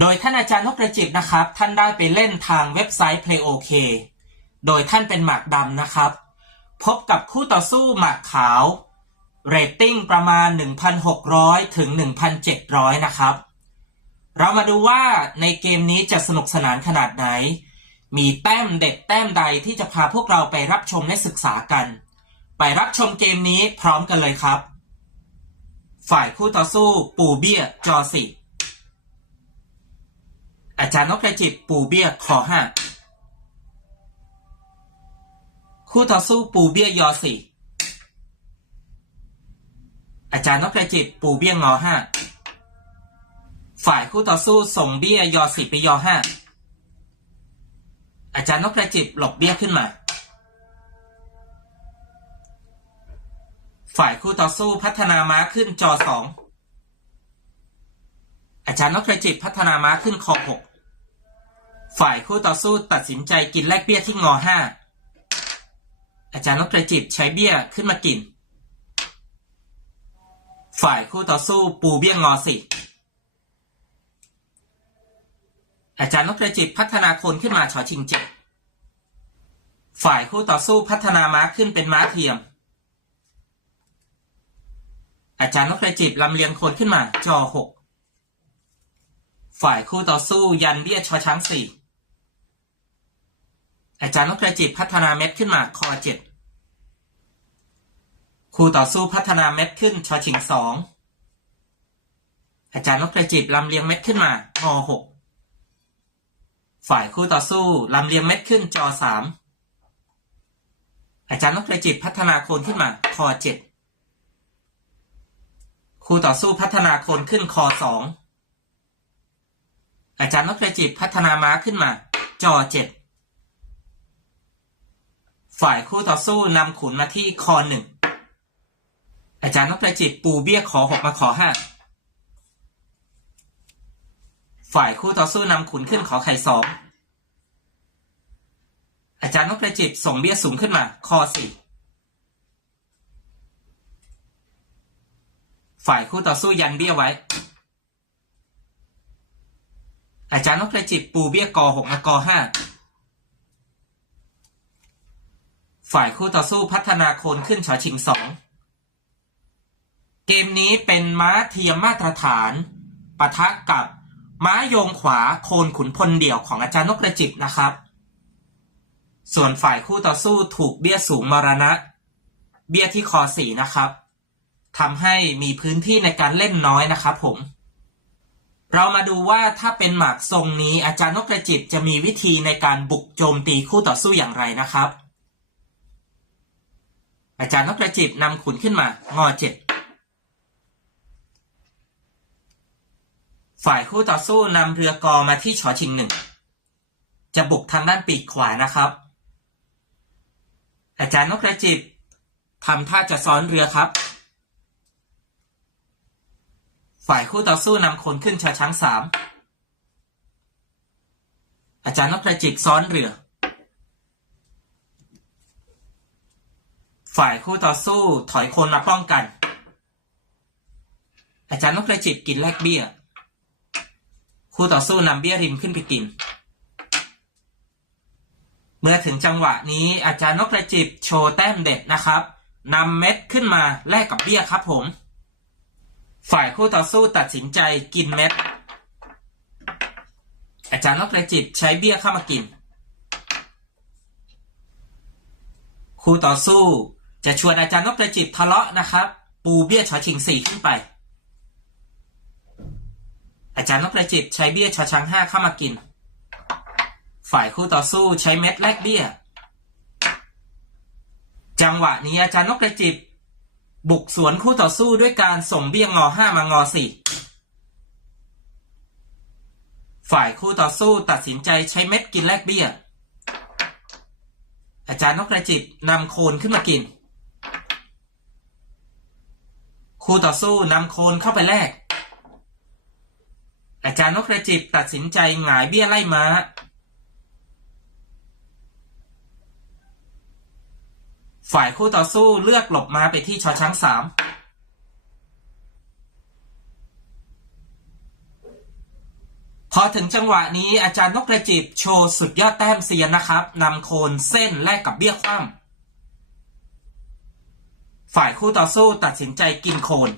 โดยท่านอาจารย์นกกระจิบนะครับ ท่านได้ไปเล่นทางเว็บไซต์ PlayOK โดยท่านเป็นหมากดำนะครับ พบกับคู่ต่อสู้หมากขาว เรตติ้งประมาณ 1,600 ถึง 1,700 นะครับ เรามาดูว่าในเกมนี้จะสนุกสนานขนาดไหน มีแต้มเด็ดแต้มใดที่จะพาพวกเราไปรับชมและศึกษากัน ไปรับชมเกมนี้พร้อมกันเลยครับ ฝ่ายคู่ต่อสู้ปูเบี้ยจอสิ อาจารย์นกกระจิบปูเบี้ยคอห้าคู่ต่อสู้ปูเบี้ยยอสี่อาจารย์นกกระจิบปูเบี้ยงอห้าฝ่ายคู่ต่อสู้ส่งเบี้ยยอสี่ไปยอห้าอาจารย์นกกระจิบหลบเบี้ยขึ้นมา ฝ่ายคู่ต่อสู้พัฒนาม้าขึ้นจอสองอาจารย์นกกระจิบพัฒนาม้าขึ้นคอหก ฝ่ายคู่ต่อสู้ตัดสินใจกินแลกเบี้ยที่งอห้า อาจารย์นกกระจิบใช้เบี้ยขึ้นมากิน ฝ่ายคู่ต่อสู้ปูเบี้ยงอสี่อาจารย์นกกระจิบพัฒนาคนขึ้นมาชอชิงเจ็ดฝ่ายคู่ต่อสู้พัฒนาม้าขึ้นเป็นม้าเทียม อาจารย์นกกระจิบลำเลียงคนขึ้นมาจอหกฝ่ายคู่ต่อสู้ยันเบี้ยชอช้างสี่ อาจารย์นกกระจิบพัฒนาเม็ดขึ้นมาคอเจ็ดคู่ต่อสู้พัฒนาเม็ดขึ้นชอชิงสองอาจารย์นกกระจิบลำเลียงเม็ดขึ้นมาคอหกฝ่ายคู่ต่อสู้ลำเลียงเม็ดขึ้นจอสามอาจารย์นกกระจิบพัฒนาโคนขึ้นมาคอเจ็ดคู่ต่อสู้พัฒนาโคนขึ้นคอสองอาจารย์นกกระจิบพัฒนาม้าขึ้นมา จอเจ็ด ฝ่ายคู่ต่อสู้นำขุนมาที่คอหนึ่ง อาจารย์นกกระจิบปูเบี้ยขอหกมาขอห้า ฝ่ายคู่ต่อสู้นำขุนขึ้นขอไข่สอง อาจารย์นกกระจิบส่งเบี้ยสูงขึ้นมา คอสี่ ฝ่ายคู่ต่อสู้ยันเบี้ยไว้ อาจารย์นกกระจิบปูเบี้ยกอหกมากอห้า ฝ่ายคู่ต่อสู้พัฒนาโคนขึ้นชอชิงสองเกมนี้เป็นม้าเทียมมาตรฐานปะทะกับม้าโยงขวาโคนขุนพลเดี่ยวของอาจารย์นกกระจิบนะครับ ส่วนฝ่ายคู่ต่อสู้ถูกเบี้ยสูงมรณะ เบี้ยที่คอสี่นะครับทำให้มีพื้นที่ในการเล่นน้อยนะครับผม เรามาดูว่าถ้าเป็นหมากทรงนี้อาจารย์นกกระจิบจะมีวิธีในการบุกโจมตีคู่ต่อสู้อย่างไรนะครับ อาจารย์นกกระจิบนำขุนขึ้นมางอเจ็ดฝ่ายคู่ต่อสู้นำเรือกอมาที่ชอชิงหนึ่งจะบุกทางด้านปีกขวานะครับ อาจารย์นกกระจิบทำท่าจะซ้อนเรือครับ ฝ่ายคู่ต่อสู้นำคนขึ้นชาช้างสามอาจารย์นกกระจิบซ้อนเรือ ฝ่ายคู่ต่อสู้ถอยคนมาป้องกัน อาจารย์นกกระจิบกินแลกเบี้ย คู่ต่อสู้นำเบี้ยริมขึ้นไปกิน เมื่อถึงจังหวะนี้อาจารย์นกกระจิบโชว์แต้มเด็ดนะครับนำเม็ดขึ้นมาแลกกับเบี้ยครับผม ฝ่ายคู่ต่อสู้ตัดสินใจกินเม็ด อาจารย์นกกระจิบใช้เบี้ยเข้ามากิน คู่ต่อสู้ จะชวนอาจารย์นกกระจิบทะเลาะนะครับ ปูเบี้ยชอชิงสี่ขึ้นไป อาจารย์นกกระจิบใช้เบี้ยชอช้างห้าเข้ามากิน ฝ่ายคู่ต่อสู้ใช้เม็ดแลกเบี้ย จังหวะนี้อาจารย์นกกระจิบบุกสวนคู่ต่อสู้ด้วยการส่งเบี้ยงอห้ามางอสี่ฝ่ายคู่ต่อสู้ตัดสินใจใช้เม็ดกินแลกเบี้ย อาจารย์นกกระจิบนำโคนขึ้นมากิน คู่ต่อสู้นำโคนเข้าไปแลก อาจารย์นกกระจิบตัดสินใจหงายเบี้ยไล่ม้า ฝ่ายคู่ต่อสู้เลือกหลบม้าไปที่ชอช้างสามพอถึงจังหวะนี้อาจารย์นกกระจิบโชว์สุดยอดแต้มเซียนนะครับนำโคนเส้นแลกกับเบี้ยคว่ำ ฝ่ายคู่ต่อสู้ตัดสินใจกินโคน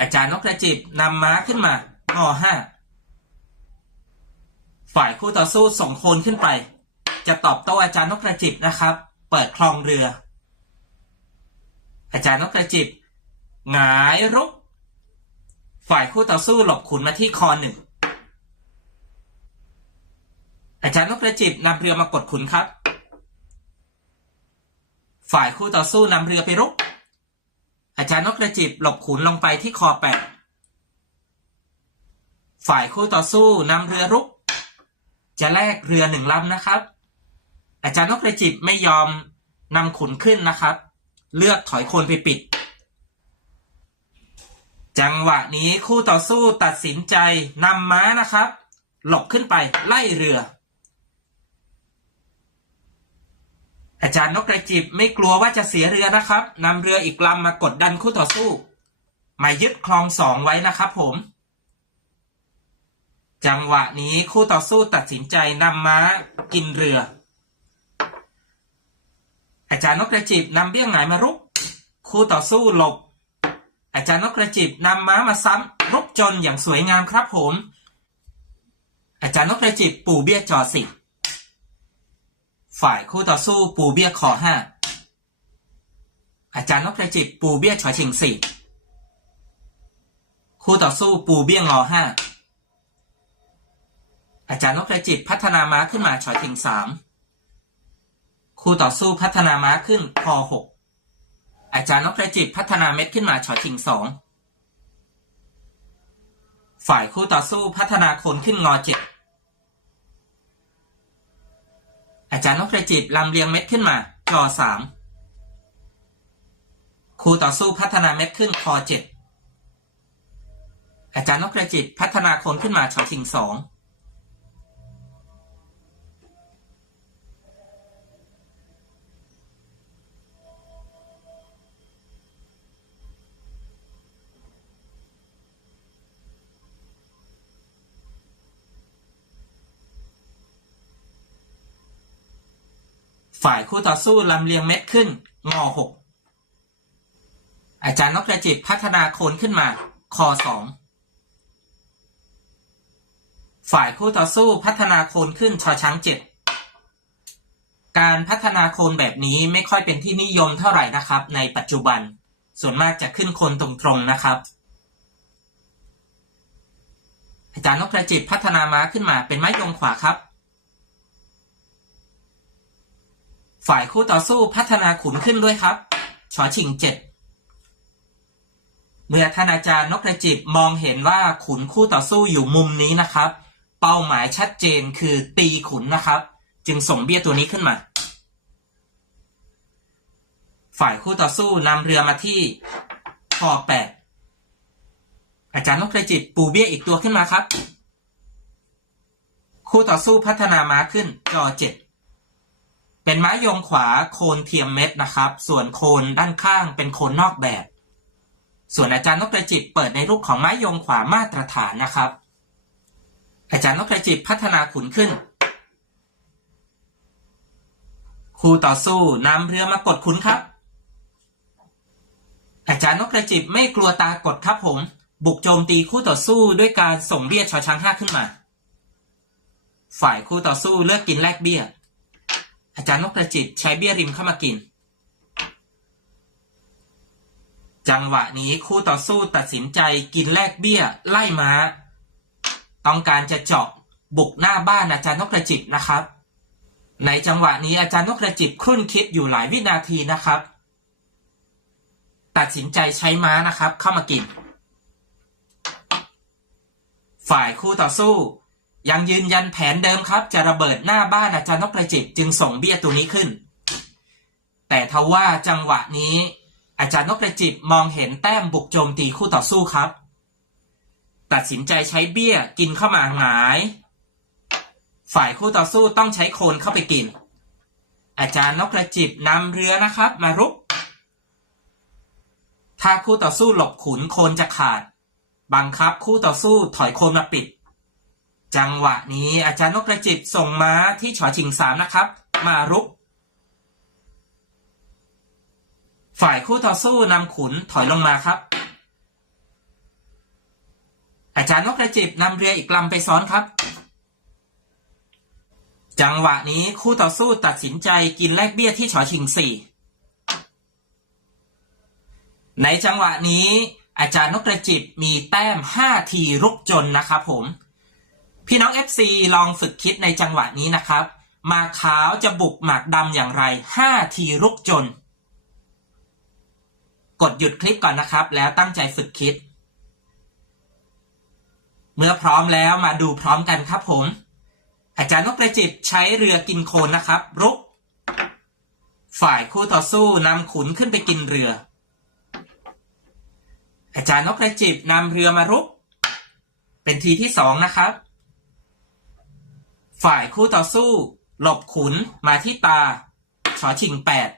อาจารย์นกกระจิบนำม้าขึ้นมางอห้า ฝ่ายคู่ต่อสู้ส่งโคนขึ้นไป จะตอบโต้อาจารย์นกกระจิบนะครับ เปิดคลองเรือ อาจารย์นกกระจิบหงายรุก ฝ่ายคู่ต่อสู้หลบขุนมาที่คอหนึ่ง อาจารย์นกกระจิบนำเรือมากดขุนครับ ฝ่ายคู่ต่อสู้นำเรือไปรุก อาจารย์นกกระจิบหลบขุนลงไปที่คอแปดฝ่ายคู่ต่อสู้นำเรือรุก จะแลกเรือหนึ่งลำนะครับ อาจารย์นกกระจิบไม่ยอมนำขุนขึ้นนะครับ เลือกถอยคนไปปิด จังหวะนี้คู่ต่อสู้ตัดสินใจนำม้านะครับ หลบขึ้นไปไล่เรือ อาจารย์นกกระจิบไม่กลัวว่าจะเสียเรือนะครับนำเรืออีกลำมากดดันคู่ต่อสู้ มายึดคลองสองไว้นะครับผม จังหวะนี้คู่ต่อสู้ตัดสินใจนำม้ากินเรือ อาจารย์นกกระจิบนำเบี้ยงหงายมารุก คู่ต่อสู้หลบ อาจารย์นกกระจิบนำม้ามาซ้ำรุกจนอย่างสวยงามครับผม อาจารย์นกกระจิบปูเบี้ยจอสิ ฝ่ายคู่ต่อสู้ปูเบี้ยคอห้าอาจารย์นกกระจิบปูเบี้ยฉอชิงสี่คู่ต่อสู้ปูเบี้ยงอห้าอาจารย์นกกระจิบพัฒนาม้าขึ้นมาฉอชิงสามคู่ต่อสู้พัฒนาม้าขึ้นคอหกอาจารย์นกกระจิบพัฒนาเม็ดขึ้นมาฉอชิงสองฝ่ายคู่ต่อสู้พัฒนาคนขึ้นงอเจ็ด อาจารย์นกกระจิบลำเลียงเม็ดขึ้นมาจอสามครูต่อสู้พัฒนาเม็ดขึ้นคอเจ็ดอาจารย์นกกระจิบพัฒนาโคนขึ้นมาฉอชิงสอง ฝ่ายคู่ต่อสู้ลำเลียงเม็ดขึ้นงอหกอาจารย์นกกระจิบพัฒนาโคนขึ้นมาคอสองฝ่ายคู่ต่อสู้พัฒนาโคนขึ้นชอช้างเจ็ดการพัฒนาโคนแบบนี้ไม่ค่อยเป็นที่นิยมเท่าไหร่นะครับ ในปัจจุบัน ส่วนมากจะขึ้นโคนตรงๆนะครับ อาจารย์นกกระจิบพัฒนาม้าขึ้นมาเป็นไม้ยงขวาครับ ฝ่ายคู่ต่อสู้พัฒนาขุนขึ้นด้วยครับ ชอชิงเจ็ดเมื่อท่านอาจารย์นกกระจิบมองเห็นว่าขุนคู่ต่อสู้อยู่มุมนี้นะครับ เป้าหมายชัดเจนคือตีขุนนะครับ จึงส่งเบี้ยตัวนี้ขึ้นมา ฝ่ายคู่ต่อสู้นำเรือมาที่คอแปดอาจารย์นกกระจิบปูเบี้ยอีกตัวขึ้นมาครับ คู่ต่อสู้พัฒนาม้าขึ้นจอเจ็ด เป็นไม้ยงขวาโคนเทียมเม็ดนะครับ ส่วนโคนด้านข้างเป็นโคนนอกแบบ ส่วนอาจารย์นกกระจิบเปิดในรูปของไม้ยงขวามาตรฐานนะครับ อาจารย์นกกระจิบพัฒนาขุนขึ้น คู่ต่อสู้นำเรือมากดขุนครับ อาจารย์นกกระจิบไม่กลัวตากดครับผม บุกโจมตีคู่ต่อสู้ด้วยการส่งเบี้ยชอช้างห้าขึ้นมา ฝ่ายคู่ต่อสู้เลือกกินแลกเบี้ย อาจารย์นกกระจิบใช้เบี้ยริมเข้ามากิน จังหวะนี้คู่ต่อสู้ตัดสินใจกินแลกเบี้ยไล่ม้า ต้องการจะเจาะบุกหน้าบ้านอาจารย์นกกระจิบนะครับ ในจังหวะนี้อาจารย์นกกระจิบครุ่นคิดอยู่หลายวินาทีนะครับ ตัดสินใจใช้ม้านะครับเข้ามากิน ฝ่ายคู่ต่อสู้ ยังยืนยันแผนเดิมครับ จะระเบิดหน้าบ้านอาจารย์นกกระจิบจึงส่งเบี้ยตัวนี้ขึ้น แต่ทว่าจังหวะนี้ อาจารย์นกกระจิบมองเห็นแต้มบุกโจมตีคู่ต่อสู้ครับ ตัดสินใจใช้เบี้ยกินเข้ามาหงาย ฝ่ายคู่ต่อสู้ต้องใช้โคนเข้าไปกิน อาจารย์นกกระจิบนำเรือนะครับ มารุกถ้าคู่ต่อสู้หลบขุนโคนจะขาด บังคับคู่ต่อสู้ถอยโคนมาปิด จังหวะนี้อาจารย์นกกระจิบส่งม้าที่ฉอชิงสามนะครับ มารุก ฝ่ายคู่ต่อสู้นำขุนถอยลงมาครับ อาจารย์นกกระจิบนำเรืออีกลำไปซ้อนครับ จังหวะนี้คู่ต่อสู้ตัดสินใจกินแลกเบี้ยที่ฉอชิงสี่ในจังหวะนี้อาจารย์นกกระจิบมีแต้ม 5 ทีรุกจนนะครับผม พี่น้อง FC ลองฝึกคิดในจังหวะนี้นะครับ มาขาวจะบุกหมากดำอย่างไร 5 ทีรุกจน กดหยุดคลิปก่อนนะครับ แล้วตั้งใจฝึกคิด เมื่อพร้อมแล้วมาดูพร้อมกันครับผม อาจารย์นกกระจิบใช้เรือกินโคลนนะครับ รุก ฝ่ายคู่ต่อสู้นำขุนขึ้นไปกินเรือ อาจารย์นกกระจิบนำเรือมารุก เป็นทีที่สองนะครับ ฝ่ายคู่ต่อสู้ หลบขุนมาที่ตาชอชิงแปด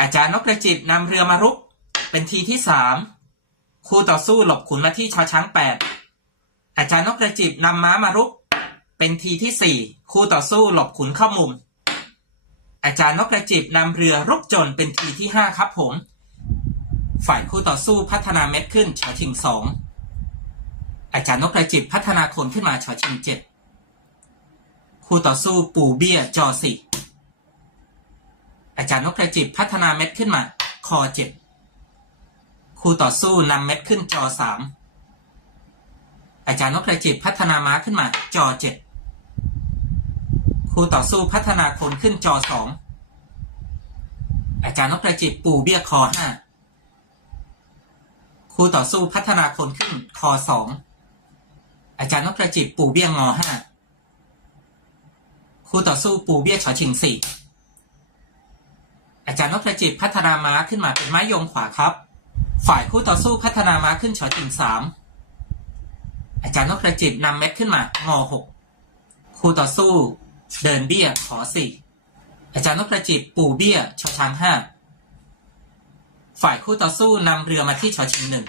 อาจารย์นกกระจิบนำเรือมารุก เป็นทีที่สามคู่ต่อสู้หลบขุนมาที่ชอช้างแปดอาจารย์นกกระจิบนำม้ามารุก เป็นทีที่สี่คู่ต่อสู้หลบขุนเข้ามุม อาจารย์นกกระจิบนำเรือรุกจนเป็นทีที่ห้าครับผม ฝ่ายคู่ต่อสู้พัฒนาเม็ดขึ้นชอชิงสอง อาจารย์นกกระจิบพัฒนาคนขึ้นมาชอชิงเจ็ดคู่ต่อสู้ปูเบี้ยจอสี่อาจารย์นกกระจิบพัฒนาเม็ดขึ้นมาคอเจ็ดคู่ต่อสู้นำเม็ดขึ้นจอสามอาจารย์นกกระจิบพัฒนาม้าขึ้นมาจอเจ็ดคู่ต่อสู้พัฒนาคนขึ้นจอสองอาจารย์นกกระจิบปูเบี้ยคอห้าคู่ต่อสู้พัฒนาคนขึ้นคอสอง อาจารย์นกกระจิบปูเบี้ยงอห้าคู่ต่อสู้ปูเบี้ยฉอชิงสี่อาจารย์นกกระจิบพัฒนาม้าขึ้นมาเป็นไม้ยงขวาครับ ฝ่ายคู่ต่อสู้พัฒนาม้าขึ้นฉอชิงสามอาจารย์นกกระจิบนำเม็ดขึ้นมางอหกคู่ต่อสู้เดินเบี้ยขอสี่อาจารย์นกกระจิบปูเบี้ยชอช้างห้าฝ่ายคู่ต่อสู้นำเรือมาที่ชอชิงหนึ่ง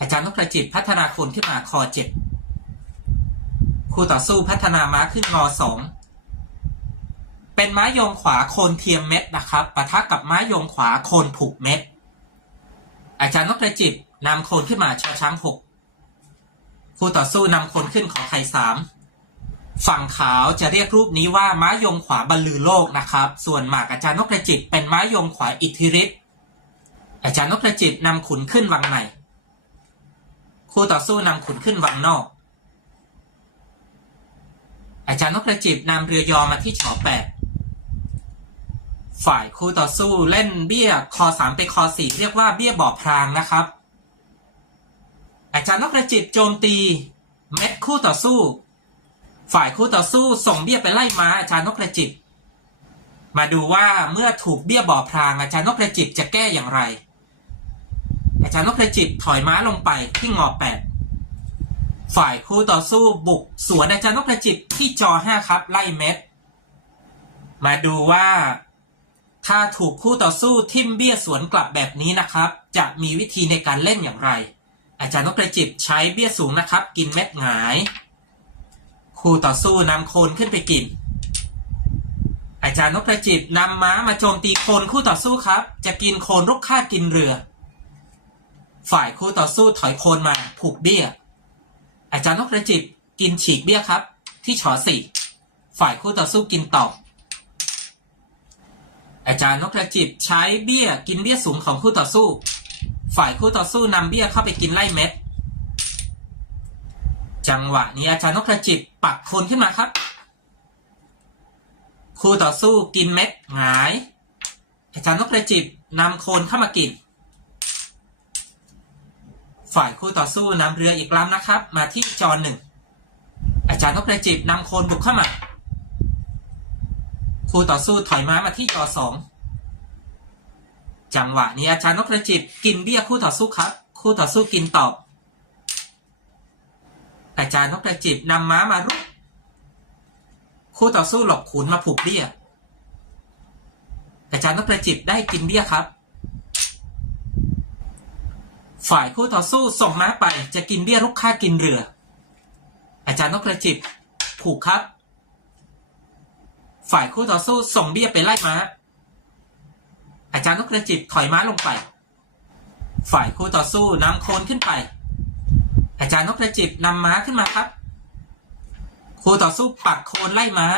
อาจารย์นกกระจิบพัฒนาคนขึ้นมาคอเจ็ดคู่ต่อสู้พัฒนาม้าขึ้นงอสองเป็นม้าโยงขวาโคนเทียมเม็ดนะครับปะทะกับม้าโยงขวาโคนผูกเม็ด อาจารย์นกกระจิบนำโคนขึ้นมาชอช้างหกคู่ต่อสู้นำโคนขึ้นขอไข่สามฝั่งขาวจะเรียกรูปนี้ว่าม้ายงขวาบรรลือโลกนะครับ ส่วนหมากอาจารย์นกกระจิบเป็นม้ายงขวาอิทธิฤทธิ์อาจารย์นกกระจิบนำขุนขึ้นวังใน คู่ต่อสู้นำขุนขึ้นวังนอก อาจารย์นกกระจิบนำเรือยอมาที่ฉอแปดฝ่ายคู่ต่อสู้เล่นเบี้ยคอสามไปคอสี่เรียกว่าเบี้ยบ่อพรางนะครับ อาจารย์นกกระจิบโจมตีเม็ดคู่ต่อสู้ ฝ่ายคู่ต่อสู้ส่งเบี้ยไปไล่ม้าอาจารย์นกกระจิบมาดูว่าเมื่อถูกเบี้ยบ่อพรางอาจารย์นกกระจิบจะแก้อย่างไร อาจารย์นกกระจิบถอยม้าลงไปที่งอแปดฝ่ายคู่ต่อสู้บุกสวนอาจารย์นกกระจิบที่จอห้าครับ ไล่เม็ด มาดูว่า ถ้าถูกคู่ต่อสู้ทิมเบี้ยสวนกลับแบบนี้นะครับ จะมีวิธีในการเล่นอย่างไร อาจารย์นกกระจิบใช้เบี้ยสูงนะครับ กินเม็ดหงาย คู่ต่อสู้นำโคนขึ้นไปกิน อาจารย์นกกระจิบนำม้ามาโจมตีโคนคู่ต่อสู้ครับ จะกินโคนรุกค่ากินเรือ ฝ่ายคู่ต่อสู้ถอยโคนมาผูกเบี้ย อาจารย์นกกระจิบกินฉีกเบี้ยครับ ที่ฉอสี่ฝ่ายคู่ต่อสู้กินตออาจารย์นกกระจิบใช้เบี้ยกินเบี้ยสูงของคู่ต่อสู้ ฝ่ายคู่ต่อสู้นำเบี้ยเข้าไปกินไล่เม็ด จังหวะนี้อาจารย์นกกระจิบปักโคนขึ้นมาครับ คู่ต่อสู้กินเม็ดหงาย อาจารย์นกกระจิบนำโคนเข้ามากิน ฝ่ายคู่ต่อสู้นำเรืออีกลำนะครับ มาที่จอหนึ่งอาจารย์นกกระจิบนำโคนบุกเข้ามา คู่ต่อสู้ถอยม้ามาที่จอสองจังหวะนี้อาจารย์นกกระจิบกินเบี้ยคู่ต่อสู้ครับ คู่ต่อสู้กินตอบ อาจารย์นกกระจิบนำม้ามารุกคู่ต่อสู้หลบขุนมาผูกเบี้ย อาจารย์นกกระจิบได้กินเบี้ยครับ ฝ่ายคู่ต่อสู้ส่งม้าไปจะกินเบี้ยรุกค่ากินเรือ อาจารย์นกกระจิบผูกครับ ฝ่ายคู่ต่อสู้ส่งเบี้ยไปไล่ม้า อาจารย์นกกระจิบถอยม้าลงไป ฝ่ายคู่ต่อสู้นำโคนขึ้นไป อาจารย์นกกระจิบนำม้าขึ้นมาครับ คู่ต่อสู้ปักโคนไล่ม้า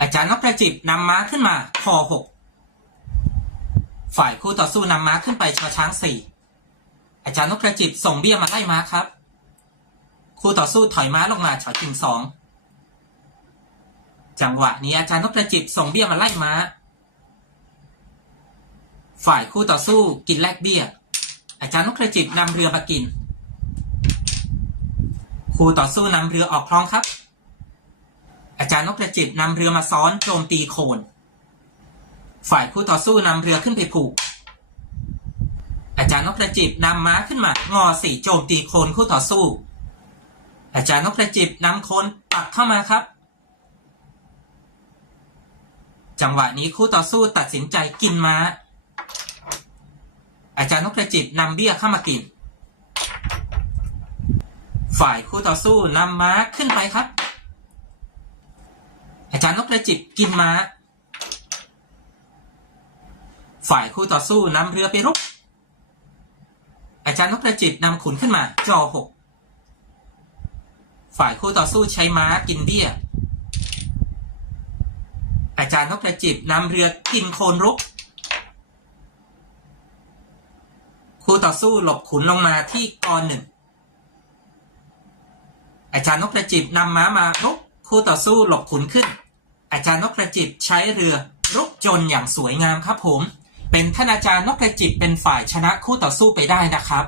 อาจารย์นกกระจิบนำม้าขึ้นมาคอหก ฝ่ายคู่ต่อสู้นำม้าขึ้นไปชอช้างสี่อาจารย์นกกระจิบส่งเบี้ยมาไล่ม้าครับ คู่ต่อสู้ถอยม้าลงมาชอจิงสองจังหวะนี้อาจารย์นกกระจิบส่งเบี้ยมาไล่ม้า ฝ่ายคู่ต่อสู้กินแลกเบี้ย อาจารย์นกกระจิบนำเรือมากิน คู่ต่อสู้นำเรือออกคลองครับ อาจารย์นกกระจิบนำเรือมาซ้อนโจมตีโคน ฝ่ายคู่ต่อสู้นำเรือขึ้นไปผูก อาจารย์นกกระจิบนำม้าขึ้นมางอสี่โจมตีโคนคู่ต่อสู้ อาจารย์นกกระจิบนำโคนปักเข้ามาครับ จังหวะนี้คู่ต่อสู้ตัดสินใจกินม้า อาจารย์นกกระจิบนำเบี้ยเข้ามากิน ฝ่ายคู่ต่อสู้นำม้าขึ้นไปครับ อาจารย์นกกระจิบกินม้า ฝ่ายคู่ต่อสู้นำเรือไปรุก อาจารย์นกกระจิบนำขุนขึ้นมาจอหกฝ่ายคู่ต่อสู้ใช้ม้ากินเบี้ย อาจารย์นกกระจิบนำเรือกินโคนรุก คู่ต่อสู้หลบขุนลงมาที่กอหนึ่งอาจารย์นกกระจิบนำม้ามารุก คู่ต่อสู้หลบขุนขึ้น อาจารย์นกกระจิบใช้เรือรุกจนอย่างสวยงามครับผม เป็นท่านอาจารย์นกกระจิบเป็นฝ่ายชนะคู่ต่อสู้ไปได้นะครับ